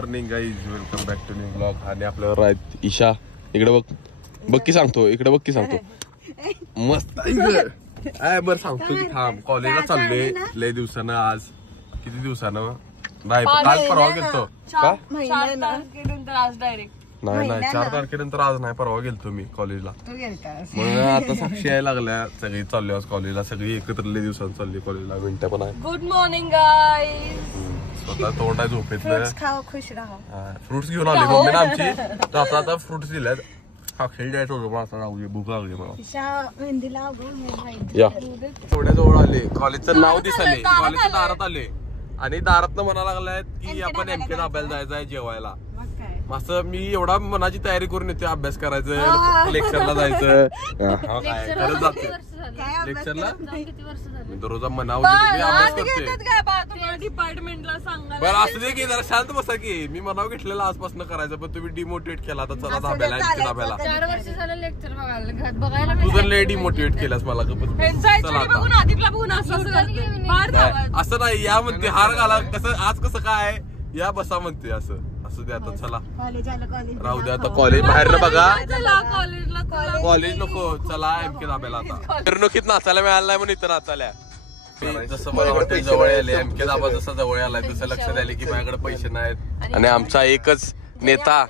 Morning guys, welcome back to new blog. आणि आपल्यावर आहेत ईशा. इकडे बघ, बघ की सांगतो, इकडे बघ की सांगतो. मस्त आहे बरं. सांगतो की थांब, कॉलेजला चाललोय लय दिवसानं. आज किती दिवसानं नाही, काल परवा गेलतो का? नाही 4 तारखेनंतर आज नाही, परवा गेलतो मी कॉलेजला. मग आता साक्षी यायला लागल्या, सगळी चालली आज कॉलेजला. सगळी एकत्र लय दिवसांनी चालली कॉलेजला. मिनिटं पण आहे. Good morning guys. स्वतः तोंड आहे झोपेतलं. खुश राहा. फ्रुट्स घेऊन आले मम्मीने आमची. तर आता फ्रुट्स दिल्यात. हा खेळ द्यायचं होतं पण आता राहू दे, भूक लागली मला. या थोड्या जवळ आले, कॉलेजचं नाव दिसले, कॉलेजच्या दारात आले आणि दारात म्हणा लागलाय की आपण एमके अभ्यास जायचं आहे जेवायला. असं मी एवढा मनाची तयारी करून येते, अभ्यास करायचं, लेक्चरला जायचं. खरंच जाते लेक्चरला. मी दररोज मनावर अभ्यास करते. डिपार्टमेंटला सांगा बरं असं दे की, जरा शांत बसा की. मी मनाव घेतलेलं आजपासून करायचं, पण तुम्ही डिमोटिवेट केला. आता चला धाब्याला, धाब्याला 4 वर्ष झालं लेक्चर बघायला तू जर लय डिमोटिवेट केलास मला. चला असं नाही, या म्हणते हार घाला. कसं आज कसं काय या बसा म्हणते. असं असं दे आता. चला राहू द्या आता. कॉलेज बाहेर न बघा, कॉलेज नको. चला एमके धाब्याला. आता मिरवणुकीत नाचायला मिळालं नाही म्हणून इथं नाचायला. जसं मला हॉटेल जवळ आले, एमके धाबा जसा जवळ आलाय तसं लक्षात आले की माझ्याकडे पैसे नाहीत. आणि आमचा एकच नेता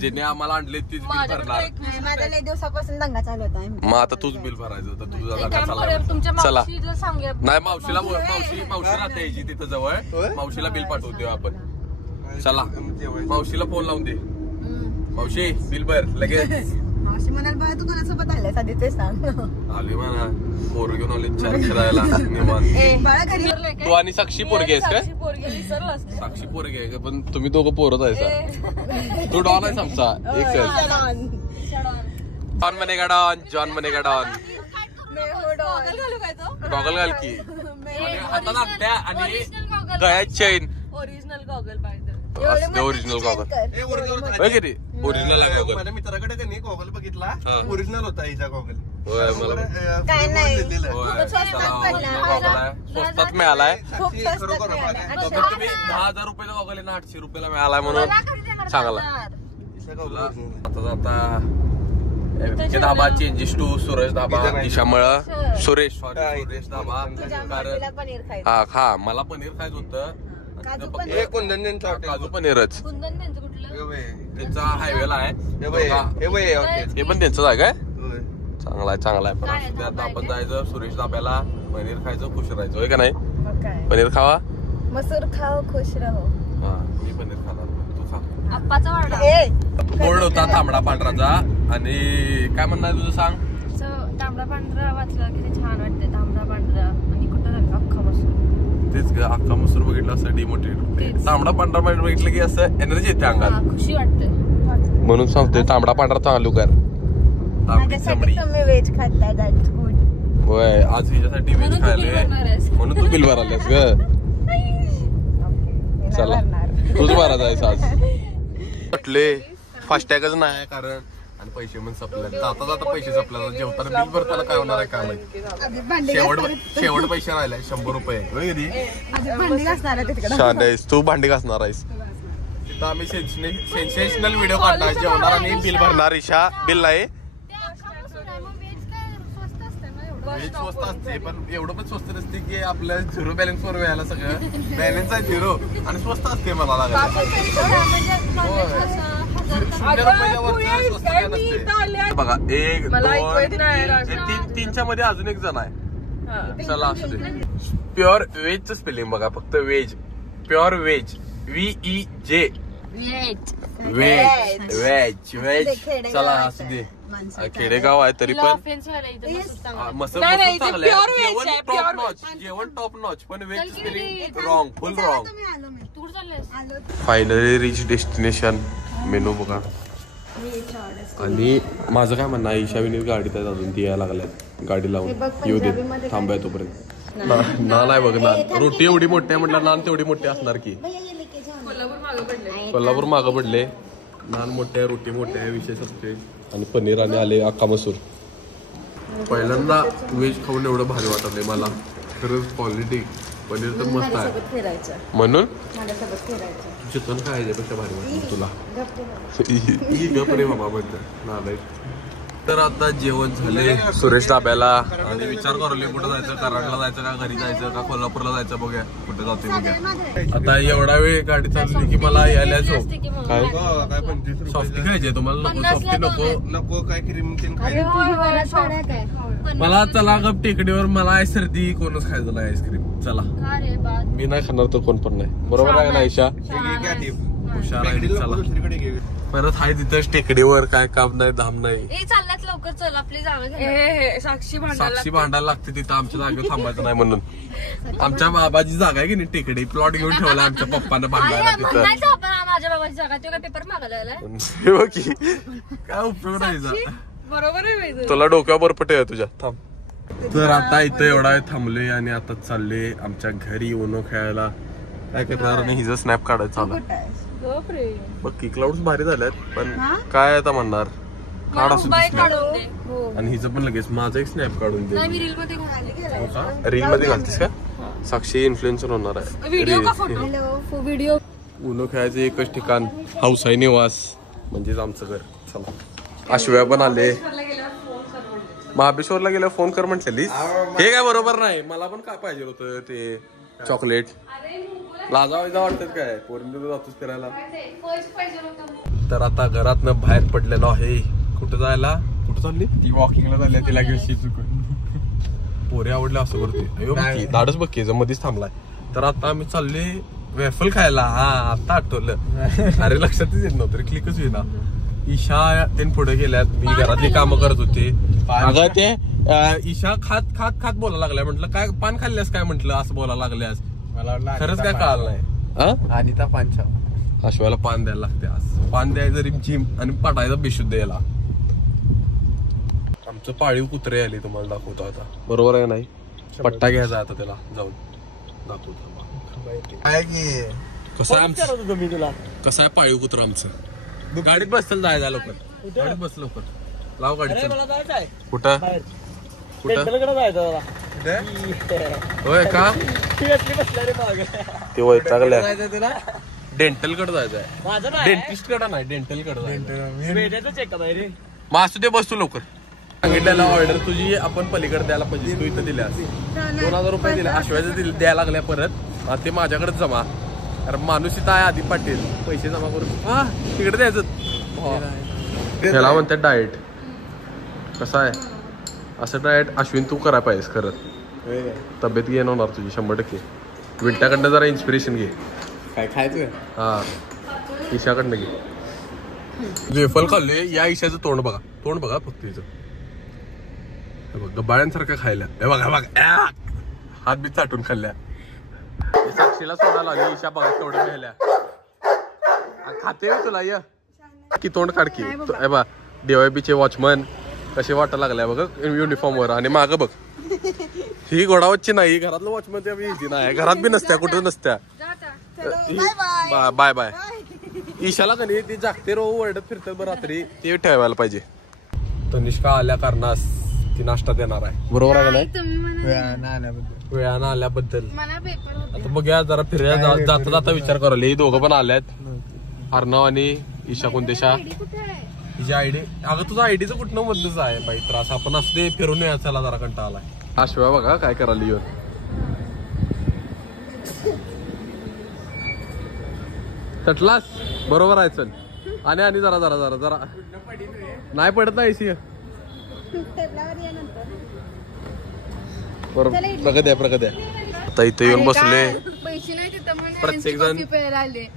ज्याने आम्हाला आणले तीच बिल भरणार. माझ्या लय दिवसापासून दंगा चालू होता. मग आता तूच बिल भरायचं होतं. तुझा दंगा चालला. चला नाही, मावशीला मावशी राहते यायची तिथं जवळ. मावशीला बिल पाठवतोय आपण. चला मावशीला फोन लावून दे. मावशी बिल भर लगेच. मावशी म्हणाल बघा तू कोणासोबत आलास आधी ते सांग. आली म्हणा, पोर घेऊन आले 4 खेळायला निवांत. तू आणि साक्षी पोरगी आहेस काय? साक्षी पोरगी आहे का? पण तुम्ही दोघं पोरच आहे. तू डॉन आहेस आमचा एकच. डॉन बनेगा डॉन, जॉन बनेगा डॉन. गॉगल घाल की. हातात आपल्या आणि गळ्यात चैन. ओरिजिनल गॉगल पाहिजे. ओरिजिनल गॉगल ओरिजिनल आहे गॉगल. माझ्या मित्राकडे का नाही गॉगल बघितला, ओरिजिनल होता हिचा गॉगल. काय नाही स्वस्तात मिळालाय. तुम्ही 10,000 रुपयाचा गॉगल आहे ना, 800 रुपयाला मिळालाय म्हणून चांगला. आता MK Dhaba changes to Suresh Dhaba. ईशामुळं सुरेश धाबा. हा खा, मला पनीर खायचं होतं. काजू पनीरच त्यांचा हायवेला आहे. हे पण त्यांचंच आहे काय? चांगला आहे, चांगला आहे. पण आता आपण जायचं सुरेश धाब्याला, पनीर खायचं, खुश राहायचं. होय का नाही? पनीर खावा, मसूर खाओ, खुश राहो. हा मी पनीर खाणार, तू खा. गोड होता तांबडा पांढराचा. आणि काय म्हणणार तुझं सांग? तांबडा पांढरा वाचला किती छान वाटते. तांबडा पांढरा आणि कुठं अख्खा मसूर. तेच ग, अख्खा मसूर बघितलं असं डिमोटिवेट होते. तांबडा पांढरा बघितलं की असं एनर्जी येते अंगात. खुशी वाटते म्हणून सांगतोय तांबडा पांढरा चालू कर. व्हेज खाता. होय, आज हिच्यासाठी व्हेज खायले म्हणून तू बिल भरायलास ग. चला तूच भरा जायचं आज. म्हटले फास्टॅगच नाही कारण आणि पैसे पण संपले. जाता जाता पैसे संपले. जेवताना बिल भरताना काय होणार आहे काय माहिती. शेवट पैसे राहिले 100 रुपये. छान आहेस तू, भांडी घासणार आहेस. तिथं आम्ही सेन्सेशनल व्हिडिओ काढणार, जेवणार आणि बिल भरणार. ईशा बिल नाही. व्हेज स्वस्त असते पण एवढं पण स्वस्त नसते की आपल्या 0 बॅलन्स वर व्हायला. सगळं बॅलन्स आहे 0 आणि स्वस्त असते. मला लागलं बघा 1 2 3च्या मध्ये अजून एक जण आहे. चला असू दे. प्युअर व्हेजचं स्पेलिंग बघा, फक्त veg. Pure veg, VEJ. Veg veg veg. चला असू दे. खेडेगाव आहे तरी पण मस्त चांगलं आहे. जेवण टॉप नॉच पण व्हेज स्पेलिंग रॉंग, फुल wrong. Finally rich destination. Menu बघा. आणि माझं काय म्हणणं आहे, ईशा विनीत गाडीत आहेत अजून, ती यायला लागल्यात. गाडी लावून येऊ दे, थांबाय तोपर्यंत. नान आहे बघ ना. रोटी एवढी मोठी आहे म्हटलं, नान तेवढी मोठी असणार की. कोल्हापूर मागं पडले. नान मोठे आहे, रोटी मोठे आहे, विशेष असते. आणि पनीर आणि आले अख्खा मसूर. पहिल्यांदा व्हेज खाऊन एवढं भारी वाटले मला. खरंच क्वालिटी पनीर तर मस्त आहे फिरायचं म्हणून माझ्यासोबत फिरायचं चिकन खायच्यापेक्षा भारी वाटतं तुला बाबा म्हणतात नालायक. तर आता जेवण झाले सुरेश डाब्याला आणि विचार करले कुठं जायचं, कराडला जायचं का घरी जायचं का कोल्हापूरला जायचं बघूया कुठे जातोय बघूया. आता एवढा वेळ गाडी चालली की मला यायला झोप. काय काय 25 सॉफ्टी खायचे तुम्हाला? नको सॉफ्टी नको काय क्रीम तीन खायचं. मला चला गप टेकडीवर मला आहे सर्दी, कोणच खायचं नाही आईस्क्रीम. चला मी नाही खाणार तर कोण पण नाही. बरोबर आहे ना ईशा? हुशार आहे. चला परत हाय तिथं टेकडीवर काय काम नाही धाम नाही. चालल्यात लवकर चल आपली जागा. साक्षी भांडायला लागते तिथं आमच्या जागेवर थांबायचं नाही म्हणून. आमच्या बाबाची जागा आहे की नाही टेकडी, प्लॉट घेऊन ठेवला आमच्या पप्पानं भांडायला तिथं. माझ्या बाबाची जागा तो काय पेपर मागायला काय उपयोग नाही. बरोबर आहे तुला डोक्यावर पटे आहे तुझ्या. थांब. तर आता इथं एवढा वेळ थांबले आणि आता चालले आमच्या घरी उनो खेळायला. काय करणार आणि हिचं स्नॅप काढायचं चालू. बघ की क्लाउड्स भारी झाल्यात पण काय आता म्हणणार काढ असू आणि हिचं पण लगेच माझा एक स्नॅप काढून दे. रील मध्ये घालतीस का? साक्षी इन्फ्लुएन्सर होणार आहे. व्हिडिओ उनो खेळायचं एकच ठिकाण हौसाई निवास म्हणजेच आमचं घर. चला आश्व्या पण आले. महाबळेश्वरला गेल्यावर फोन कर म्हटलेलीस. हे काय बरोबर नाही. मला पण काय पाहिजे होतं ते चॉकलेट. लाजा वाटतात काय पोरींना जातोच फिरायला. तर आता घरातनं बाहेर पडलेलो आहे. कुठं जायला? कुठं चालली ती? वॉकिंगला चालली. तिला घेऊन चुकून पोरी आवडल्या असं करते. धाडच बघ की मध्येच थांबलाय. तर आता आम्ही चालले वेफल खायला. हा आता आठवलं. अरे लक्षातच येत नव्हतं क्लिकच होईना. ईशा त्यांनी पुढे गेल्यात. मी घरातली कामं करत होते. अगं ते ईशा खात खात खात बोलायला लागलाय. म्हटलं काय पान खाल्ल्यास काय म्हटलं असं बोलायला लागल्यास. खरंच काय कळालं नाही. अनिता पानचा आश्वाला पान द्यायला लागते. आज पान द्यायचं रिमझिम आणि पाठायचं बेशुद्ध याला. आमचं पाळीव कुत्रे आले तुम्हाला दाखवतो आता. बरोबर आहे नाही? पट्टा घ्यायचा आता त्याला जाऊन दाखवतो. कसं आहे पाळीव कुत्र आमचं? गाडीत बसतील जायचं लवकर. गाडीत बस लवकर. लाव गाडीत. कुठं कुठं होय का? ते वैतागल्या. डेंटल कडे जायचंय. डेंटिस्ट कडे नाही डेंटल कडे जायचं. मग असू दे बस तू लवकर. सांगितलेला ऑर्डर तुझी आपण पलीकडे द्यायला पाहिजे. तू इथं दिल्यास 2000 रुपये दिले. आश्वाचं द्यायला लागल्या परत. ते माझ्याकडेच जमा. कारण माणूस इथं आहे आधी पाटील. पैसे जमा करून तिकडे द्यायचं. त्याला म्हणतात डाएट. कसं आहे असं डाएट अश्विन तू करायला पाहिजेस खरं. तब्येत घेऊन होणार तुझी 100%. विंट्याकडनं जरा इन्स्पिरेशन घे. काय खायचं? हा ईशाकडनं घे. वेफल खाल्ले. या ईशाचं तोंड बघा. तोंड बघा फक्त तिचं. गब्बाळ्यांसारखं खायला. हे बघा बघा हात बीत चाटून खाल्ल्या. साक्षीला सोडायला आली. ईशा बघा तेवढं खायल्या. खाते तुला य की तोंड काढकी. बा DYBचे वॉचमन कसे वाटायला लागल्या बघ युनिफॉर्म वर. आणि मागं बघ ही घोडावरची नाही. घरातलं वॉचमन ती नाही. घरात बी नसत्या कुठं नसत्या. Bye bye. ईशाला कधी ती जागते रो वर्डत फिरतात बरं रात्री. ते ठेवायला पाहिजे. तनिष्का आल्या कारणास ती नाश्ता देणार आहे. बरोबर आहे नाही? वेळानं आल्याबद्दल. आता बघूया जरा फिरायला जाता जाता विचार करायला. ही दोघं पण आल्यात. अर्णव आणि ईशा कोणत्याशा. तिची आयडी. अगं तुझं आयडीचं कुठनं मधलंच आहे बाई त्रास. आपण असते फिरून यायला जरा कंटाळा आलाय. आश्वा बघा काय करायला येऊन. तटलास बरोबर आहे. चल आणि जरा जरा जरा जरा नाही पडत नाही सी. बरोबर प्रगती आहे. आता इथे येऊन बसले प्रत्येक जण.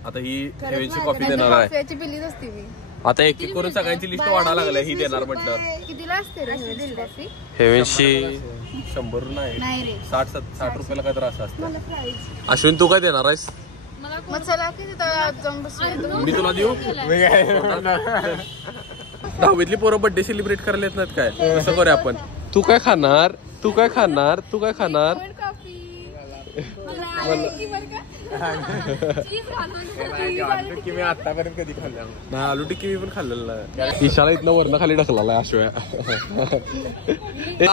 आता ही हेवेनची कॉफी देणार आहे. आता एक एक करून सगळ्यांची लिस्ट वाढायला लागल्या. ही देणार म्हटलं. हेवेनची 100 नाही 60 रुपयाला काय त्रास असतं. अश्विन तू काय देणार आहेस? मी तुला देऊ. 10वीतली पोरं बर्थडे सेलिब्रेट करायला येत नाहीत काय? कसं करूया आपण? तू काय खाणार? तू काय खाणार? तू काय खाणार? मी आतापर्यंत कधी खाल्ल्या नाही. आलू टिक्की मी पण खाल्लेलं नाही. ईशाला इथनं वरनं खाली ढकलाय. आश्व्या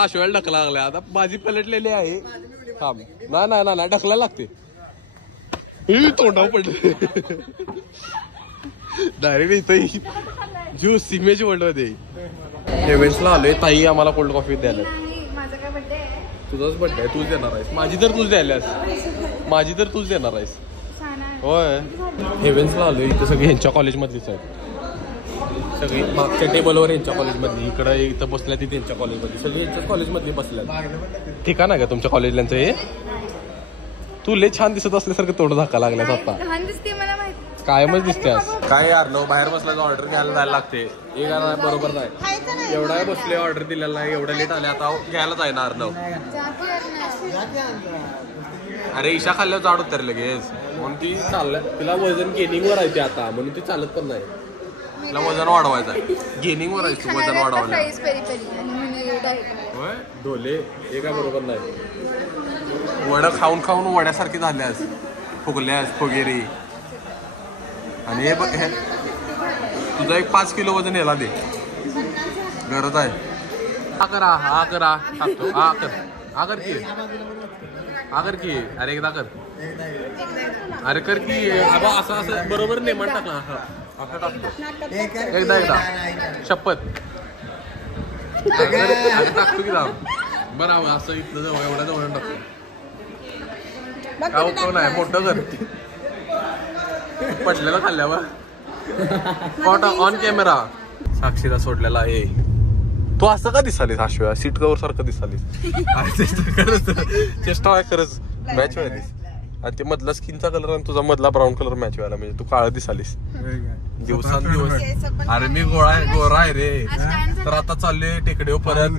आश्व्याला ढकला लागलाय. आता भाजी पलटलेली आहे. थांब ना ढकलायला लागते तोंडावर पडले डायरेक्ट इथं ज्यूस इमेज वर्ल्ड मध्ये हेवेन्सला आलोय. ताई आम्हाला कोल्ड कॉफी द्यायला. तुझाच बर्थडे आहे, तूच देणार आहेस. माझी तर तूच देणार आहेस. होय हेवेन्सला आलोय. इथं सगळी ह्यांच्या कॉलेजमधलीच आहेत. सगळी मागच्या टेबलवर यांच्या कॉलेजमधली, इकडं इथं बसल्या ती त्यांच्या कॉलेजमधली, सगळी यांच्याच कॉलेजमधली बसल्यात. ठिकाण आहे का तुमच्या कॉलेजल्यांचं हे? तू लय छान दिसत असल्यासारखं तोंड धाका लागल्यास आता. कायमच दिसतेस काय यार. नो बाहेर बसला ऑर्डर घ्यायला जायला लागते. हे गाणं बरोबर नाही. एवढा बसले ऑर्डर दिलेला नाही, एवढं लेट आले, आता घ्यायला जाणार न. अरे ईशा खाल्ल्यावर जाड उतर लगेच म्हणून ती तिला वजन गेनिंगवर आहे ते आता, म्हणून ती चालत पण नाही. तिला वजन वाढवायचं आहे. गेनिंगवर आहे तू, वजन वाढवायला. होय ढोले हे काय बरोबर नाही. वडं खाऊन खाऊन वड्यासारखी झाल्यास, फुगल्यास फुगेरी. आणि हे बघ तुझं एक 5 किलो वजन याला दे, गरज आहे. हा करा टाकतो. आगर की अरे एकदा कर. अरे कर की असं बरोबर नेमान टाकला असं टाकतो. एकदा शपथ टाकतो की जाऊ. बरं असं इथलं जवळ एवढ्या जवळ टाकतो. काय उपयोग नाही, मोठं कर. पडलेलं खाल्ल्यावर फोटो ऑन कॅमेरा. साक्षीला सोडलेला आहे. तू असं का दिसालीस आशव्या? सीट कवर सारखं दिसालीस. चेष्टा आहे खरंच. मॅच व्हायलीस. आणि ते मधला स्किनचा कलर आणि तुझा मधला ब्राऊन कलर मॅच व्हायला, म्हणजे तू काळं दिसालीस दिवसांदिवस. अरे मी गोरा आहे रे. तर आता चालले टेकडीवर परत.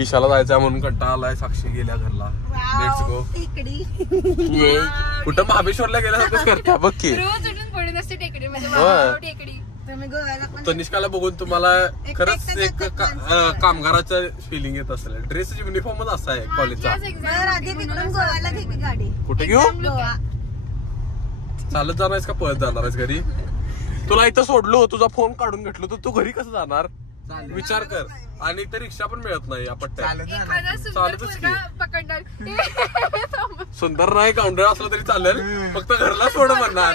ईशाला जायचंय म्हणून कंटाळा आलाय. साक्षी गेल्या घरला. Let's go. कुठं महाबळेश्वरला गेल्यासारखंच करते बघ की. तनिष्काला बघून तुम्हाला खरंच एक कामगाराचं फिलिंग येत असेल. ड्रेस युनिफॉर्मच असा आहे कॉलेजचा. कुठे घेऊ? चालत जाणार आहेस का पळत जाणार आहेस घरी? तुला इथं सोडलो, तुझा फोन काढून घेतलो, तर तू घरी कसं जाणार विचार कर. आणि इथे रिक्षा पण मिळत नाही या पट्ट्यात. चालतच की. सुंदर नाही काउंटर असलं तरी चालेल, फक्त घरला सोड म्हणणार.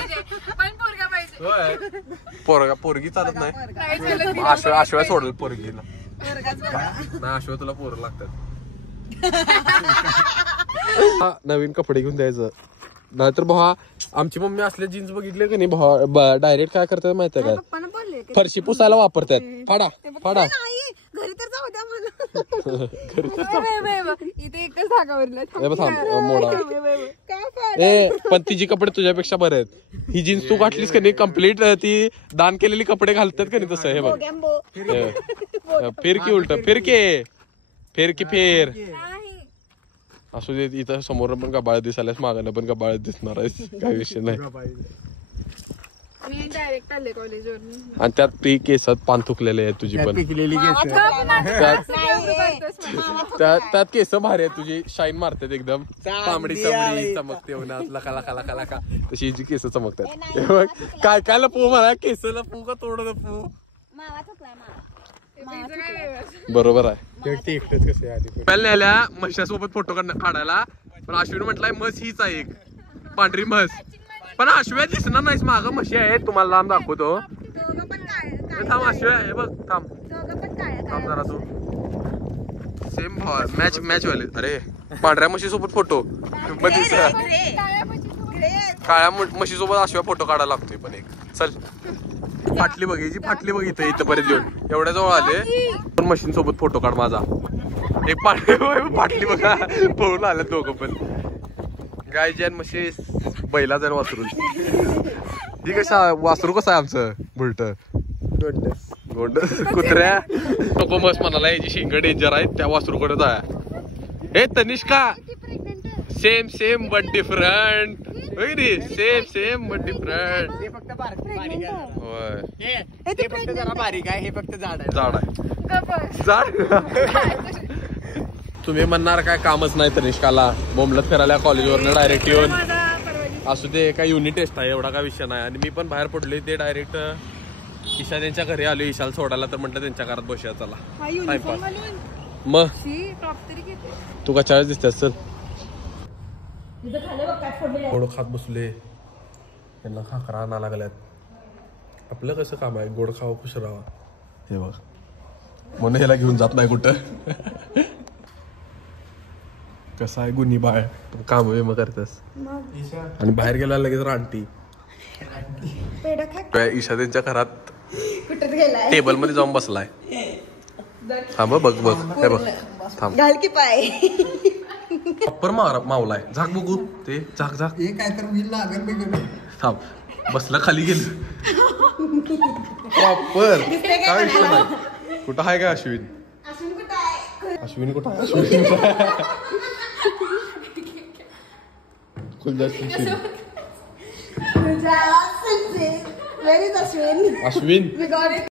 पोरगी चालत नाही. आशव्या सोडेल पोरगीला. नाही आशव्या तुला पोरं लागतात. नवीन कपडे घेऊन द्यायचं. नाहीतर भावा आमची मम्मी असले जीन्स बघितले का नाही भावा, डायरेक्ट काय करतात माहितीये काय? फरशी पुसायला वापरतात. फाडा घरी तर जाऊ द्या मला. इथे एकच धागावरला पण तिची कपडे तुझ्यापेक्षा बरे आहेत. ही जीन्स तू घातलीस का नाही कम्प्लीट ती दान केलेली कपडे घालतात का नाही तसं. हे बघ फिर की उलट फिर फेर असू दे. इथं समोर पण गबाळ दिसायलास, मागायला पण गबाळ दिसणार आहेस, काही विषय नाही. आणि त्यात ती केसात पान थुकलेले आहे तुझी पण. त्यात केस भारी आहे तुझी, शाईन मारतात एकदम. तांबडी चमकते लका तशी जी केस चमकतात. काय लपू मला? केस लपू का तोड लपू? बरोबर आहे. पहिल्या आल्या म्हशासोबत फोटो काढायला, पण अश्विन म्हटलंय म्हस हीच आहे एक पांढरी म्हस. पण अश्व्या दिसणार नाहीस, माग म्हशी आहे. तुम्हाला लांब दाखवतो. थांब अश्व्या आहे बघ. थांब जरा तू. सेम मॅच वाले. अरे पांढऱ्या म्हशी सोबत फोटो, काळ्या म्हशी सोबत अश्व्या फोटो काढायला लागतोय. पण एक चल फाटली बघ, याची फाटली बघ. इथं पर्यंत येऊन एवढ्या जवळ आले. पण मशीन सोबत फोटो काढ माझा. एक फाटली बघा. पळून आल्या दोघं पण. गाय जैन म्हशी बैला जण वासरू. ही कशा वासरू कसं आहे आमचं बुलट गोंड कुत्र्या. नको मस्त म्हणाला, याची शिंग डेंजर आहे. त्या वासरूकडे जाया. हे Tanishka same but different. Same but different. जरा बारीक आहे, हे फक्त जाड आहे. तुम्ही म्हणणार काय कामच नाही तनिष्काला, बोंबलत फिरायला कॉलेजवरनं डायरेक्ट येऊन. असू दे, काय युनिट टेस्ट आहे, एवढा काय विषय नाही. आणि मी पण बाहेर पडलोय. ते डायरेक्ट ईशा त्यांच्या घरी आलो ईशाला सोडायला, तर म्हटलं त्यांच्या घरात बसूया चला टाइमपास. मग तू का चाळीस दिसतेस? चल गोड खात बसले, यांना खाकरा आणा लागल्यात. आपलं कसं काम आहे, गोड खावं खुश राहावं. हे बघ म्हणून ह्याला घेऊन जात नाही कुठं. कसं आहे गुन्ही बाळ, काम मग करतेस. आणि बाहेर गेला लगेच रानटी. ईशा त्यांच्या घरात टेबल मध्ये जाऊन बसलाय. थांब बघ बघ हे बघ थांब. घाल की पाय. प्रॉपर मावलाय. झाक बघू ते झाक झाक. काय तर होईल लागल बिगड. थांब बसलं खाली गेलं. प्रॉपर काय विषय नाही. कुठं आहे का अश्विन? अश्विन कुठं आहे? Ashwin Where is Ashwin? Ashwin We got it.